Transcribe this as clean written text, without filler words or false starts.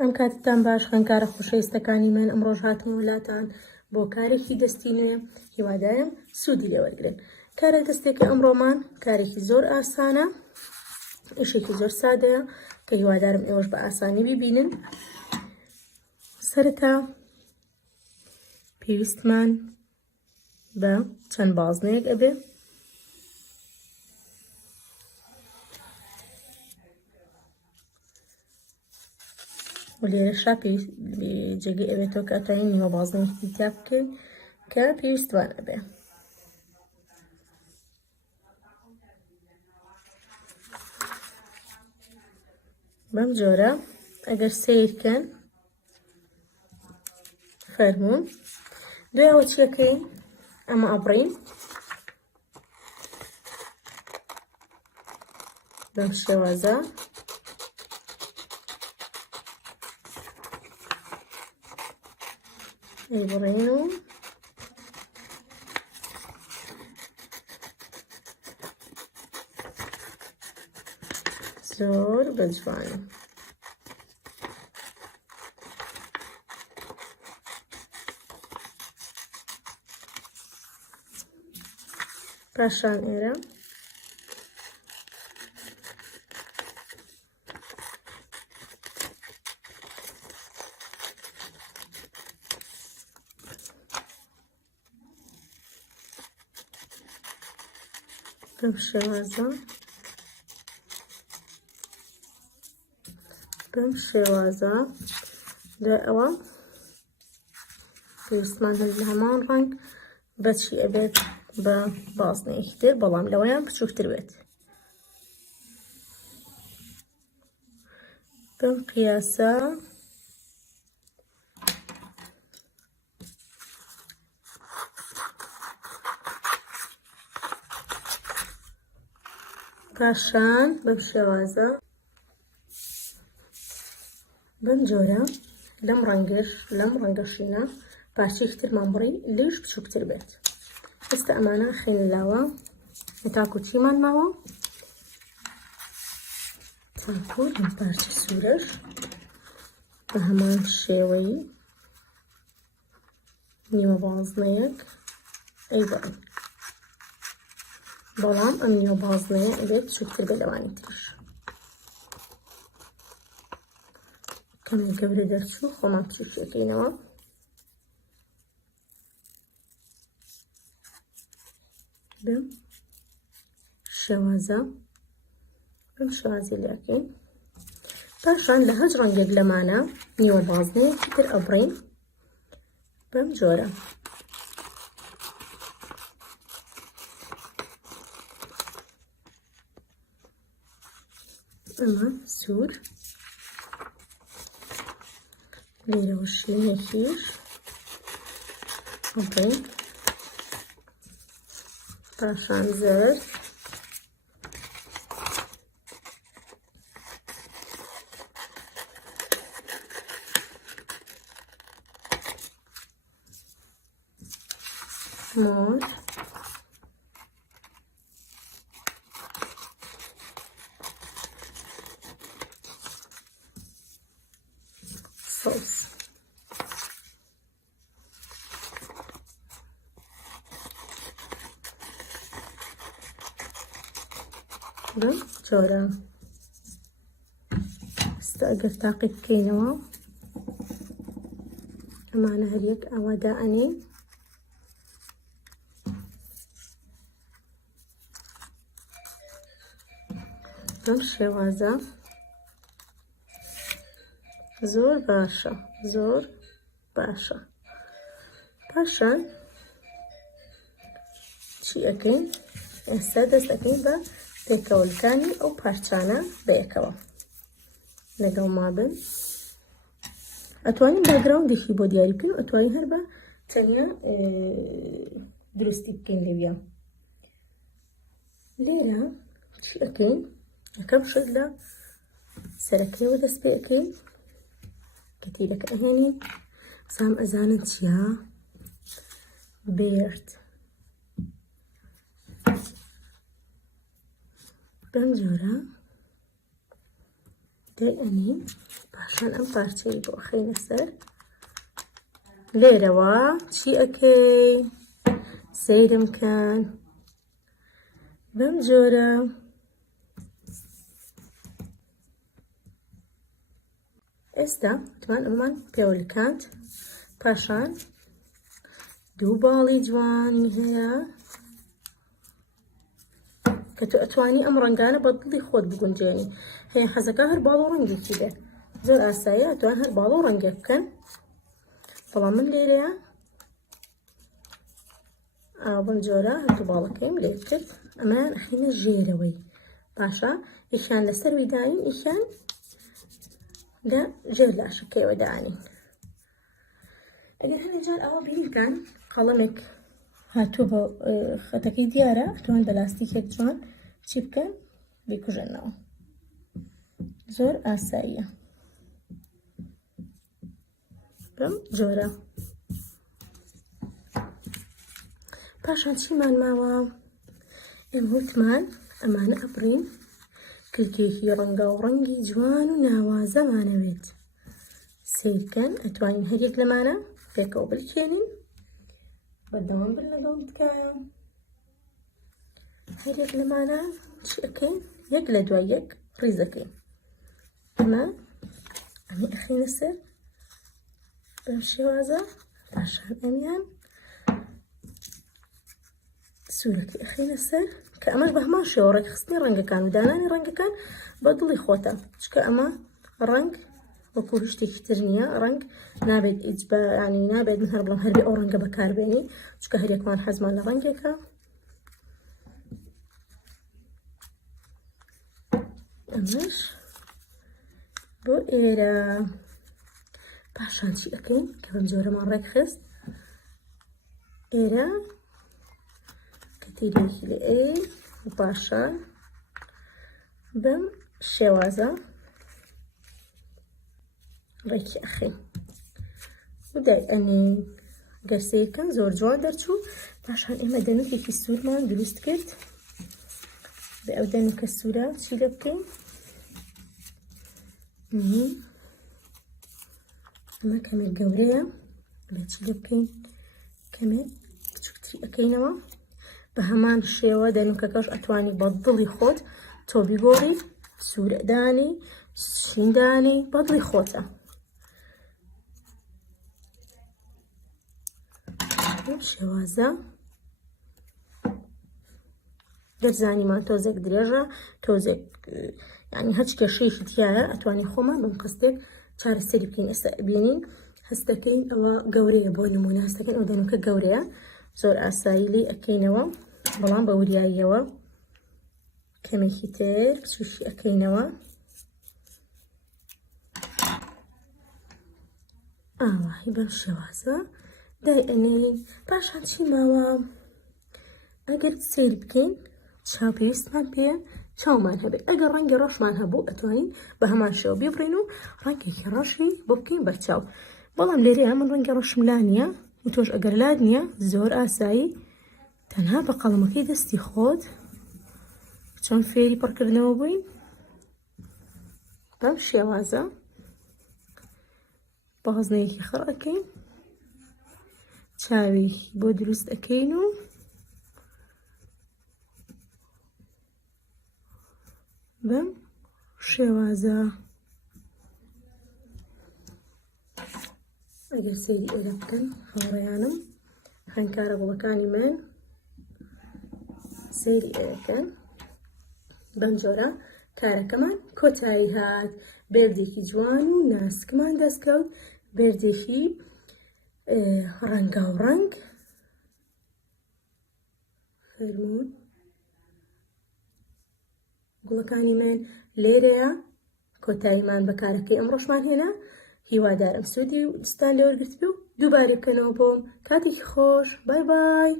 ئەم کاتتان باش خوێندکارە خۆشەویستەکانی من ئەمڕۆژ هاتم وڵاتان بۆ کارێکی دەستی نوێ هیوادارم سوودی لێ وەرگرن. کارە دەستێکی ئەمڕۆمان کارێکی زۆر ئاسانە، ئیشێکی زۆر سادەیە کە هیوادارم ئێوەش بە ئاسانی ببینن. سەرەتا پێویستمان بە چەند بازنەیەک ئەبێ. ولێرەشا جێگەی ئەوێتەوە کە ئەتوانین نیوە بازنەیەکی تیا بکەین کە پێویستوان ئەبێ. بەم جۆرە ئەگەر سیرکەن فەرموون دوایەوە چیەکەین؟ ئەمە ئەبڕین بەم شێوازە ئەیبڕین و زۆر بەجوانە. پاشان ئێرە بەم شێوازە دوای ئەوە پێویستمان هەر لە هەمان ڕەنگ بەچی ئەبێت بە بازنەیەکی تر بەڵام لەوەیان بچووکتر بێت. بەم قیاسە پاشان بەم شێوازە بەم جۆرە لەم ڕەنگەشینە پارچەیەکی ترمان بڕی لێش بچووکتر بێت. ئێستا ئەمانە خێنە لاوە هەتاکو چیمان ماوە تاکو ئەم پارچە سوورەش بە هەمان شێوەی نیوە بازنەیەک ئەیبڕین، بەڵام ئەم نیوە بازنەیە ئەبێت بچووکتر بێت لەوانی تریش. کەمێک گەورە دەرچوو خۆمان بچووکێکەینەوە. بەم شێوازە لێکەین. پاشان لە هەج ڕەنگێک لەمانە نیوە بازنەیەکی تر ئەبڕین بەم جۆرە. ئەمە سوور لێرەوە شوێنێکیش ئەبڕین، پاشان زەرد مۆر سۆس. بەم جۆرە ئێستا ئەگەر تاقی بکەینەوە ئەمانە هەر یەک ئاوا دائەنین. بەم شێوازە زۆر باشە. پاشان چی ئەکەین؟ ئێستا دەست ئەکەین بە پێکەوەلەکانی ئەو پارچانە بەیەکەوە لەگەڵ مابن. ئەتوانین باگراوندێکی بۆ دیاری بکەین و ئەتوانین هەر بە تەنیا دروستی بکەین لێویا. لێرە چی ئەکەین؟ یەکەم شت لە سەرەکەیەوە دەست پێ ئەکەین کە تیرەکە ئەهێنین. سام ئەزانن چیە؟ بێرد. بەم جۆرە دەیئەنین پاشان ئەم پارچەی بۆ ئەخەینە سەر لێرەوە چی ئەکەی سەیرم کەن بەم جۆرە ئێستا توان ئەمەمان پێوەلکاند پاشان دوو باڵی جوانی هەیە کە تۆ ئەتوانی ئەم ڕەنگانە بە دڵی خۆت بگونجێنی هەیە حەزەکە هەر باڵ و ڕەنگێکی بێ زۆر ئاساییە ئەتوان هەر باڵ و ڕەنگێک بکەن بەڵام من لێرەیە بەم جۆرە هەردوو باڵەکەیم لێ کرد ئەمان ئەخینە ژێرەوەی پاشا یەکیان لەسەروی داین یەکیان لە ژێر لاشەکەیەوە دانین ئەگەر هەندێک جار ئەوە بینیکان قەڵەمێک هاتووە بە خەتەکەی دیارە ئەتوان بە لاستیکێک جوان چی بکەن بیکوژێنەوە زۆر ئاساییە بەم جۆرە پاشان چیمان ماوە ئێمە وتمان ئەمانە ئەبڕین کلکێکی ڕەنگە و ڕەنگی جوان و ناوازەمانەوێت سیرکەن ئەتوانین هەرێک لەمانە پێکەوە بلکێنین بەردەوام بن لەگەڵ تکایە هەرێک لەمانە چی ئەکەین یەک لە دوای یەک ڕیزەکەین ئەمە ئەخینە سەر بەم شێوازە پاشان ئەمیان سوورەکەی ئەخینە سەر کە ئەمەش بە هەمان شێوە ڕێکخستنی ڕەنگەکان و دانانی ڕەنگەکان بە دڵی خۆتە چکە ئەمە ڕەنگ وەکو شتێکی تر نییە ڕەنگ نابێت ینی نابێت من هەر بڵم هەربێ ئەو ڕەنگە بەکاربێنی چکە هەرێکمان حەزمان لە ڕەنگێکە ئەمەش بۆ ئێرە پاشان چی ئەکەین کە بەم جۆرەمان ڕێکخست ئێرە تیرێکی لە ئێ و پاشان بەم شێوازە ڕێکی ئەخین و دایئەنین گەرسەیەکەن زۆر جوان دەرچوو پاشان ئێمە دەنوکێکی سوورمان دروست کرد بە ئەو دەنوکە سوورە چی لێ بکەین ئەمە کەمێک گەورەیە لە چی لێ بکەین کەمێک بچووکتری ئەەکەینەوە بە هەمان شێوە دەنوکەکەش ئەتوانی بە دڵی خۆت تۆ بیگۆڕی سوورەدانی شیندانی بە دڵی خۆتە شێوازە دەرزانیمان تۆزێک درێژە تۆزێک ینی هەچ کێشەیەکی تایە ئەتوانی خۆمان بەم قەستێک چارەسەری بکەین ئێستا بینین هەستەکەین ئەوە گەورەیە بۆ نمونە هەستەکەین ئەو دەنوکە گەورەیە زۆر ئاسایی لێ ئەکەینەوە بەڵام بە وریاییەوە کەمێکی تر بچوشی ئەکەینەوە ئاوایی بەم شێوازە دایئەنین پاشان چی ماوە ئەگەر سیر بکەین چاو پێویستمان پێ چاومان هەبێت ئەگەر ڕەنگی ڕەشمان هەبوو ئەتوانین بە هەمان شێوە بیبڕین و ڕەنگێکی ڕەشی بۆ بکەین بەرچاو بەڵام لێرەیە من ڕەنگی ڕەشم لا نییە و تۆش ئەگەر لات نییە زۆر ئاسایی تەنها بە قەڵەمەکەی دەستی خۆت چۆن فێری پڕکردنەوە بووین بەم شێوازە بەغزنەیەکی خڕ ئەەکەین چاوێکی بۆ دروست ئەەکەین و بەم شێوازە ئەگەر سەیری ئێرە بکەن هاوڕێیانم خوێندکارە گوڵەکانی من سەیری ئێرەکەن بەم جۆرە کارەکەمان کۆتایی هات بێردێکی جوان و ناسکمان دەستکەوت بێردێکی ڕەنگاوڕەنگ فەرموون گوڵەکانی من لێرەیە کۆتاییمان بە کارەکەی ئەمڕۆشمان هێنا هیوادارم سوودی ستان لێوەرگرت بێ و دووبارە بکەنەوە بۆم کاتێکی خۆش بای بای